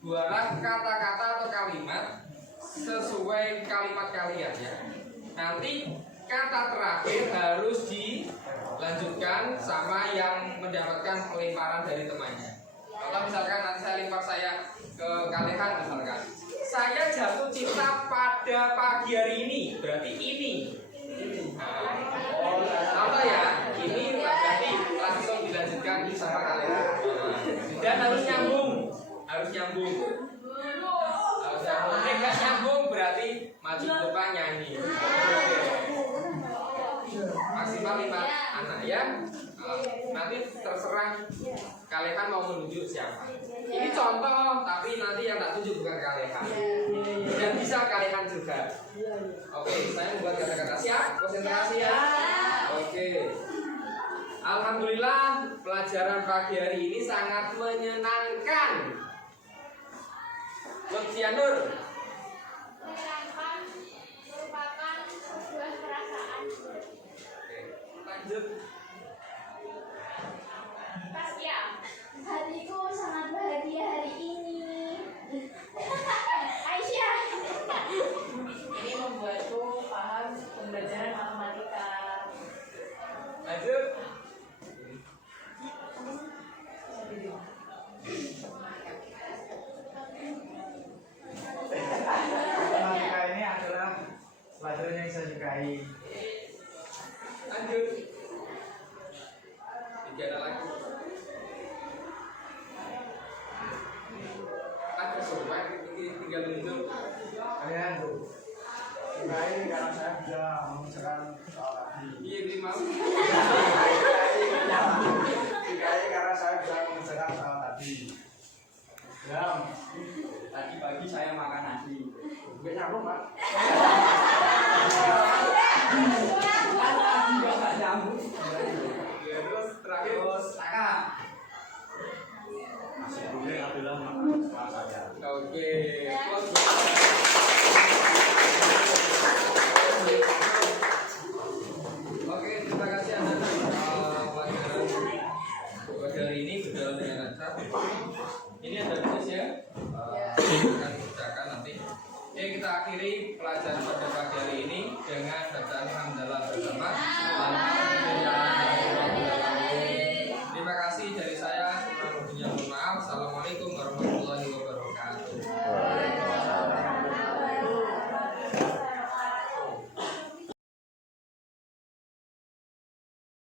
Buatlah kata-kata atau kalimat sesuai kalimat kalian ya. Nanti kata terakhir harus dilanjutkan sama yang mendapatkan pelemparan dari temannya. Kalau misalkan nanti saya lempar ke kalian misalkan, saya jatuh cinta pada pagi hari ini, berarti ini. Apa ya? Ini berarti langsung dilanjutkan sama kalian. Dan harus nyambung. Nggak nyambung berarti maju ke depan nyanyi. Maksimal 5 anak ya. Nanti terserah kalian mau menunjuk siapa. Ini contoh, tapi nanti yang tak tunjuk bukan kalian. Dan bisa kalian juga. Oke, saya membuat kata-kata. Siap? Konsentrasi ya. Oke. Alhamdulillah pelajaran pagi hari ini sangat menyenangkan. Lutfianur. Menyenangkan merupakan sebuah perasaan. Oke, lanjut. Tasya. Hatiku sangat bahagia hari ini. Aisyah. Ini membuatku paham pembelajaran matematika. Lanjut. Matematika ini adalah pelajaran yang saya sukai. Lanjut. 3 anak lagi. Ada semua tinggal menunjuk. Kalian tuh sukai karena saya bisa mengerjakan soal tadi. Iya, jadi mau. Sukai karena saya bisa mengerjakan soal tadi. Ya, tadi pagi saya makan nasi. Gue nyambung, Pak. Kan tadi nggak nyambung. Ya, terus terakhir. Kakak. Nasi goreng adalah makanan kesukaan saya. Oke.